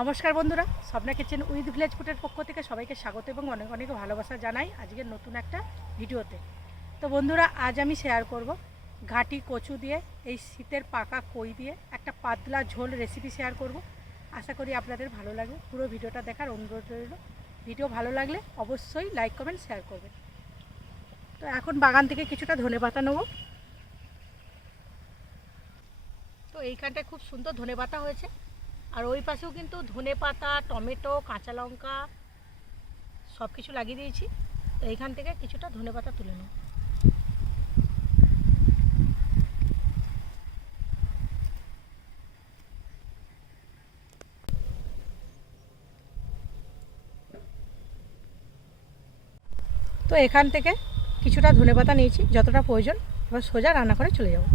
নমস্কার বন্ধুরা, Swapna kitchen with village ফুডের পক্ষ থেকে সবাইকে স্বাগত এবং অনেক অনেক ভালোবাসা জানাই আজকের নতুন একটা ভিডিওতে। তো বন্ধুরা, আজ আমি শেয়ার করব ঘাটি কচু দিয়ে এই শীতের পাকা কই দিয়ে একটা পাতলা ঝোল রেসিপি শেয়ার করব। আশা করি আপনাদের ভালো লাগবে। পুরো ভিডিওটা দেখার অনুরোধ রইল। ভিডিও ভালো লাগলে অবশ্যই লাইক কমেন্ট শেয়ার করবেন। তো এখন বাগান থেকে কিছুটা ধনেপাতা নেব। তো এইখানটায় খুব সুন্দর ধনেপাতা হয়েছে, আর ওই পাশেও কিন্তু ধনেপাতা, টমেটো, কাঁচা লঙ্কা সব কিছু লাগিয়ে দিয়েছি। তো এইখান থেকে কিছুটা ধনেপাতা তুলে নেব। তো এখান থেকে কিছুটা ধনেপাতা নিয়েছি, যতটা প্রয়োজন। এবার সোজা রান্নাঘরে চলে যাব।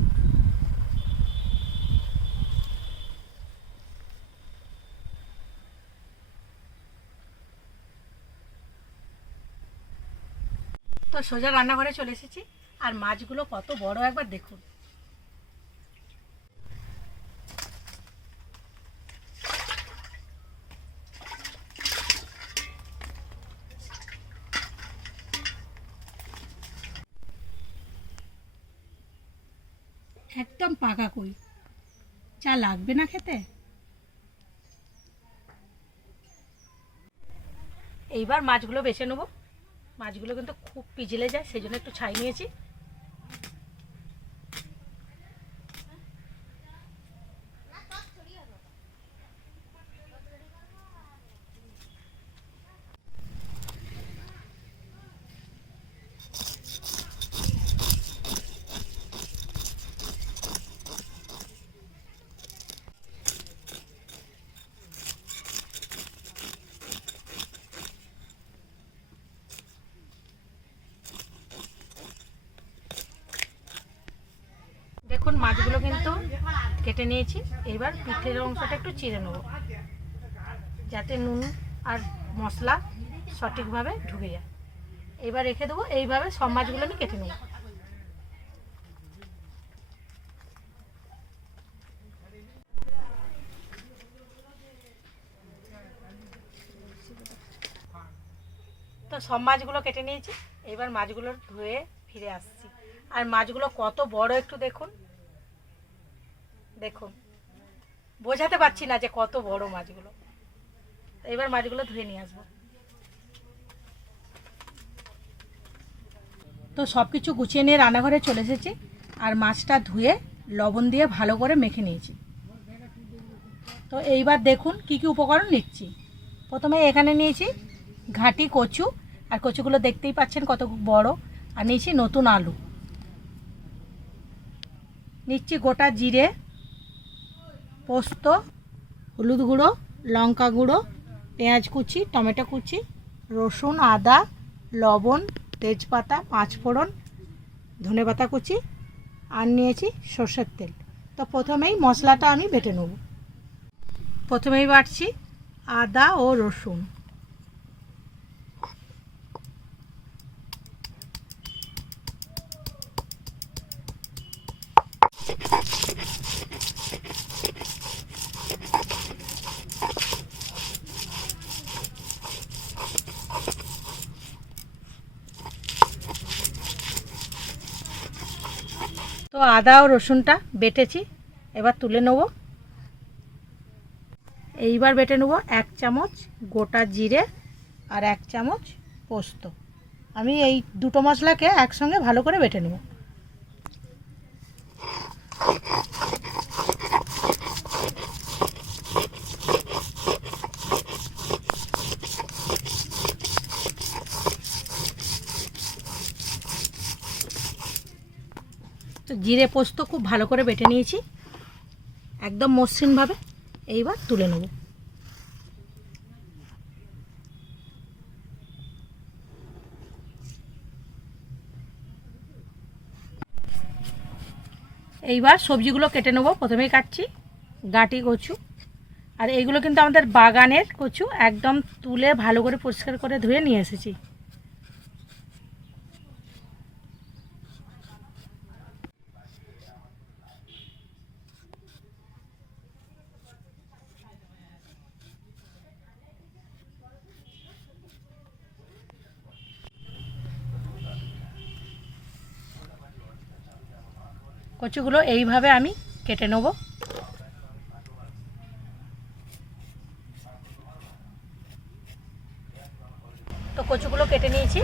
তো সোজা রান্নাঘরে চলে এসেছি, আর মাছগুলো কত বড় একবার দেখুন। একদম পাকা কই, চা লাগবে না খেতে। এইবার মাছগুলো বেছে নেবো। মাছগুলো কিন্তু খুব পিছলে যায়, সেই জন্য একটু ছাই নিয়েছি। দেখুন, মাছগুলো কিন্তু কেটে নিয়েছি। এবার পিঠের অংশটা একটু চিড়ে নেব, যাতে নুন আর মশলা সঠিকভাবে ঢুকে যায়। এবার রেখে দেবো। এইভাবে সব মাছগুলো আমি কেটে নেব। তো সব মাছগুলো কেটে নিয়েছি। এবার মাছগুলো ধুয়ে ফিরে আসছি। আর মাছগুলো কত বড় একটু দেখুন। দেখুন, বোঝাতে পারছি না যে কত বড় মাছগুলো। এবার মাছগুলো ধুয়ে নিয়ে আসবো। তো সব কিছু গুছিয়ে নিয়ে রান্নাঘরে চলে এসেছি, আর মাছটা ধুয়ে লবণ দিয়ে ভালো করে মেখে নিয়েছি। তো এইবার দেখুন কি কি উপকরণ নিচ্ছি। প্রথমে এখানে নিয়েছি ঘাটি কচু, আর কচুগুলো দেখতেই পাচ্ছেন কত বড়। আর নিয়েছি নতুন আলু, নিচ্ছি গোটা জিরে, পোস্ত, হলুদ গুঁড়ো, লঙ্কা গুঁড়ো, পেঁয়াজ কুচি, টমেটো কুচি, রসুন, আদা, লবণ, তেজপাতা, পাঁচফোড়ন, ধনেপাতা কুচি, আর নিয়েছি সর্ষের তেল। তো প্রথমেই মশলাটা আমি বেটে নেব। প্রথমেই বাটছি আদা ও রসুন। তো আদা ও রসুনটা বেটেছি, এবার তুলে নেব। এইবার বেটে নেব 1 চামচ গোটা জিরে আর 1 চামচ পোস্ত। আমি এই দুটো মশলাকে একসঙ্গে ভালো করে বেটে নেব। তো জিরে পোস্ত খুব ভালো করে বেটে নিয়েছি, একদম মসৃণভাবে। এইবার তুলে নেব। এইবার সবজিগুলো কেটে নেব। প্রথমেই কাটছি গাঁটি কচু, আর এইগুলো কিন্তু আমাদের বাগানের কচু, একদম তুলে ভালো করে পরিষ্কার করে ধুয়ে নিয়ে এসেছি। কচুগুলো এইভাবে আমি কেটে নেব। তো কচুগুলো কেটে নিয়েছি,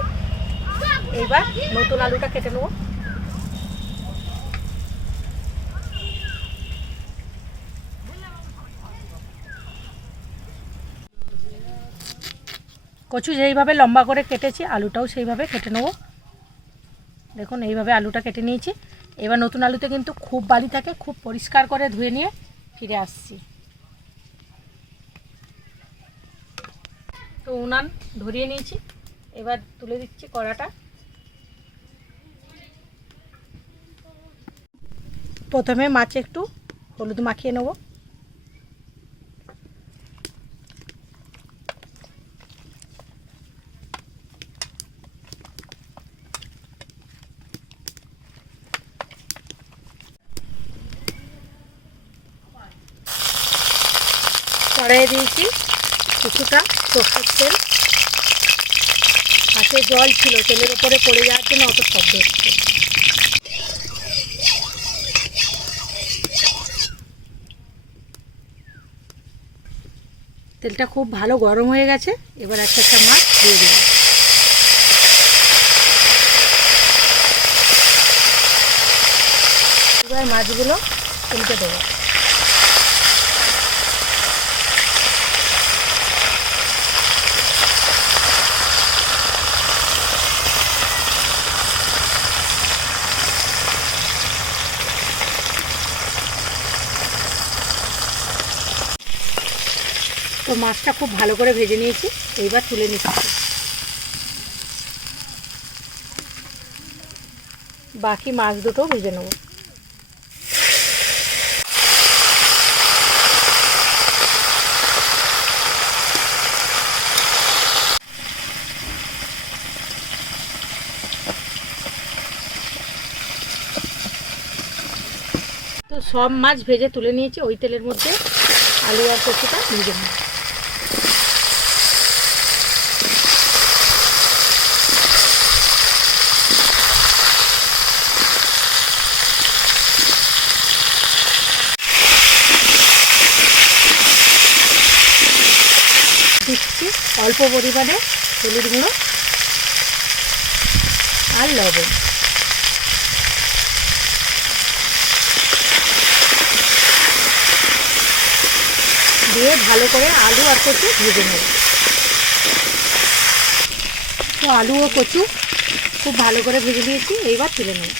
এইবার নতুন আলুটা কেটে নেব। কচু যেইভাবে লম্বা করে কেটেছি আলুটাও সেইভাবে কেটে নেব। দেখুন এইভাবে আলুটা কেটে নিয়েছি। এবার নতুন আলুতে কিন্তু খুব বালি থাকে, খুব পরিষ্কার করে ধুয়ে নিয়ে ফিরে আসছি। তো উনান ধরিয়ে নিয়েছি, এবার তুলে দিচ্ছি কড়াটা। প্রথমে মাছে একটু হলুদ মাখিয়ে নেব। কড়াইয়ে দিয়েছি কিছুটা সরষের তেল। হাতে জল ছিল, তেলের উপরে পড়ে যাওয়ার জন্য অত শব্দ হচ্ছে। তেলটা খুব ভালো গরম হয়ে গেছে, এবার একটা একটা মাছ দিয়ে দেব। এবার মাছগুলো উল্টে দেবো। তো মাছটা খুব ভালো করে ভেজে নিয়েছি, এইবার তুলে নিচ্ছি। বাকি মাছ দুটো ভেজে নেব। তো সব মাছ ভেজে তুলে নিয়েছি, ওই তেলের মধ্যে আলু আর কচুটা ভেজে নেব। দিচ্ছি অল্প পরিমাণে হলুদ গুঁড়ো আর লবণ। দিয়ে ভালো করে আলু আর কচু ভেজে নেব। তো আলু ও কচু খুব ভালো করে ভেজে দিয়েছি, এইবার তুলে নেব।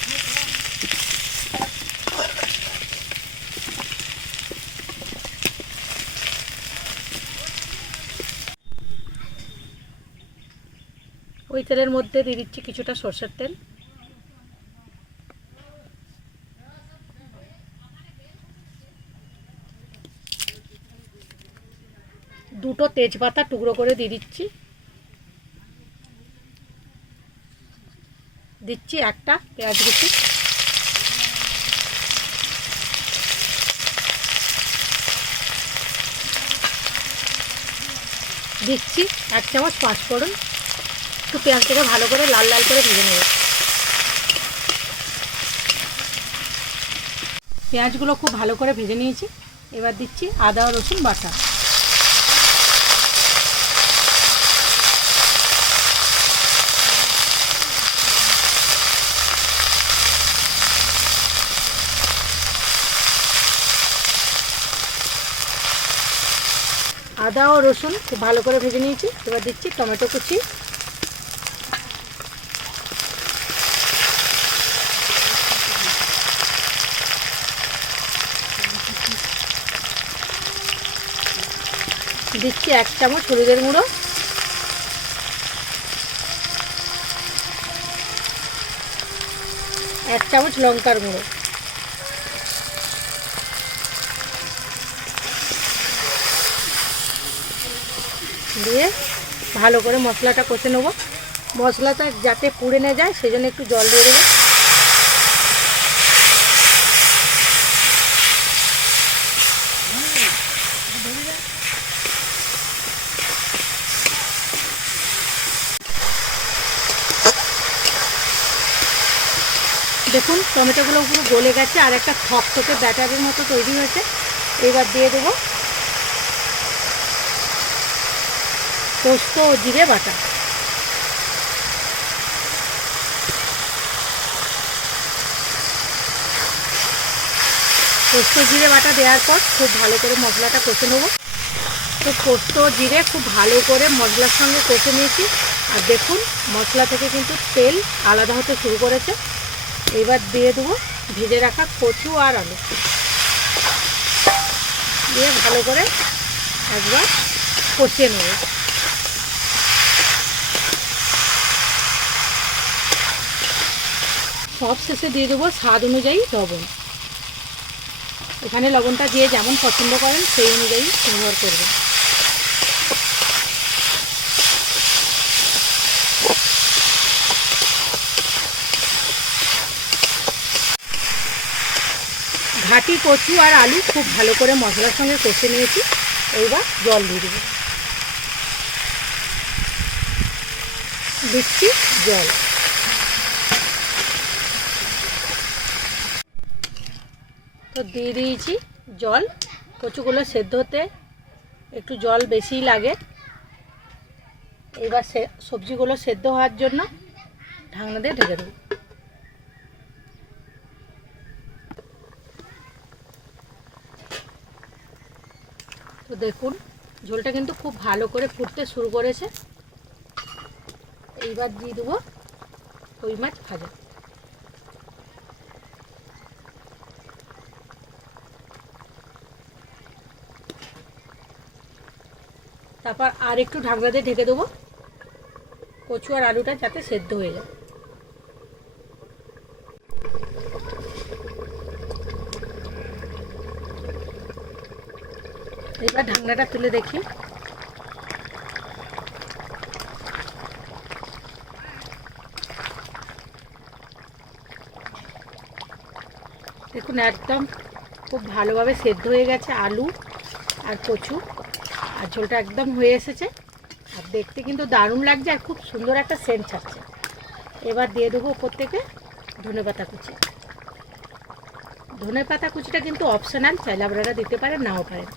ওই তেলের মধ্যে দিয়ে দিচ্ছি কিছুটা সরষের তেল। দুটো তেজপাতা টুকরো করে দিয়ে দিচ্ছি। দিচ্ছি একটা পেঁয়াজ কুচি। দিচ্ছি 1 চামচ পাঁচফোড়ন। একটু পেঁয়াজটাকে ভালো করে লাল লাল করে ভেজে নেব। পেঁয়াজগুলো খুব ভালো করে ভেজে নিয়েছি, এবার দিচ্ছি আদা ও রসুন বাটা। আদা ও রসুন খুব ভালো করে ভেজে নিয়েছি, এবার দিচ্ছি টমেটো কুচি। দিচ্ছি 1 চামচ হলুদের গুঁড়ো। এক চামচ লঙ্কার গুঁড়ো। দিয়ে ভালো করে মশলাটা কষে নেব। মশলাটা যাতে পুড়ে না যায় সেজন্য একটু জল দিয়ে দেবো। দেখুন টমেটোগুলো পুরো গলে গেছে আর একটা থকথকে ব্যাটারের মতো তৈরি হয়েছে। এবার দিয়ে দেবো পোস্ত ও জিরে বাটা। পোস্ত জিরে বাটা দেওয়ার পর খুব ভালো করে মশলাটা কষে নেব। তো পোস্ত জিরে খুব ভালো করে মশলার সঙ্গে কষে নিয়েছি। আর দেখুন মশলা থেকে কিন্তু তেল আলাদা হতে শুরু করেছে। এবার দিয়ে দেবো ভেজে রাখা কচু আর আলু, দিয়ে ভালো করে একবার কষিয়ে নেব। সব শেষে দিয়ে দেবো স্বাদ অনুযায়ী লবণ। এখানে লবণটা দিয়ে যেমন পছন্দ করেন সেই অনুযায়ী ব্যবহার করবেন। ঘাটি কচু আর আলু খুব ভালো করে মশলার সঙ্গে কষে নিয়েছি। এইবার জল দিয়ে দেবো, দিচ্ছি জল। তো দিয়ে দিয়েছি জল। কচুগুলো সেদ্ধ হতে একটু জল বেশিই লাগে। এবার সবজিগুলো সেদ্ধ হওয়ার জন্য ঢাকনা দিয়ে ঢেকে দেবো। তো দেখুন ঝোলটা কিন্তু খুব ভালো করে ফুটতে শুরু করেছে। এইবার দিয়ে দেবো কই মাছ ভাজা। তারপর আর একটু ঢাকনা দিয়ে ঢেকে দেবো কচু আর আলুটা যাতে সেদ্ধ হয়ে যায়। এবার ঢাকনাটা তুলে দেখি। দেখুন একদম খুব ভালোভাবে সেদ্ধ হয়ে গেছে আলু আর কচু, আর ঝোলটা একদম হয়ে এসেছে। আর দেখতে কিন্তু দারুণ লাগছে আর খুব সুন্দর একটা সেন্ট ছাড়ছে। এবার দিয়ে দেবো উপর থেকে ধনেপাতা কুচি। ধনেপাতা কুচিটা কিন্তু অপশনাল, চাইলে আপনারা দিতে পারেন নাও পারেন।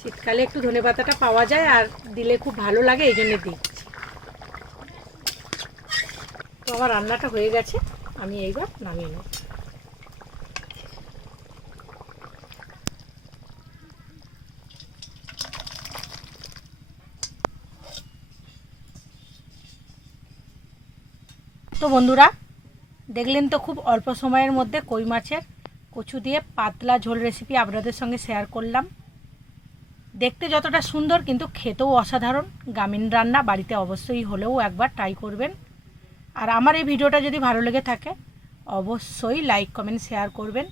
শীতকালে একটু ধনেপাতাটা পাওয়া যায় আর দিলে খুব ভালো লাগে, এই জন্য দিচ্ছি। তো আমার রান্নাটা হয়ে গেছে, আমি এইবার নামিয়ে নেব। তো বন্ধুরা দেখলেন তো খুব অল্প সময়ের মধ্যে কই মাছের কচু দিয়ে পাতলা ঝোল রেসিপি আপনাদের সঙ্গে শেয়ার করলাম। দেখতে যতটা সুন্দর কিন্তু খেতেও অসাধারণ। গ্রামীণ রান্না বাড়িতে অবশ্যই হলেও একবার ট্রাই করবেন। আর আমার এই ভিডিওটা যদি ভালো লেগে থাকে অবশ্যই লাইক কমেন্ট শেয়ার করবেন।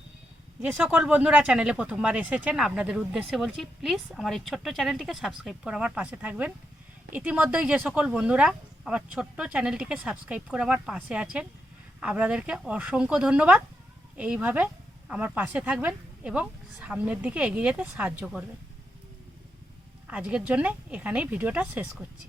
যে সকল বন্ধুরা চ্যানেলে প্রথমবার এসেছেন আপনাদের উদ্দেশ্যে বলছি, প্লিজ আমার এই ছোট্ট চ্যানেলটিকে সাবস্ক্রাইব করে আমার পাশে থাকবেন। ইতিমধ্যেই যে সকল বন্ধুরা আমার ছোট্ট চ্যানেলটিকে সাবস্ক্রাইব করে আমার পাশে আছেন আপনাদেরকে অসংখ্য ধন্যবাদ। এইভাবে আমার পাশে থাকবেন এবং সামনের দিকে এগিয়ে যেতে সাহায্য করবেন। আজকের জন্য এখানেই ভিডিওটা শেষ করছি।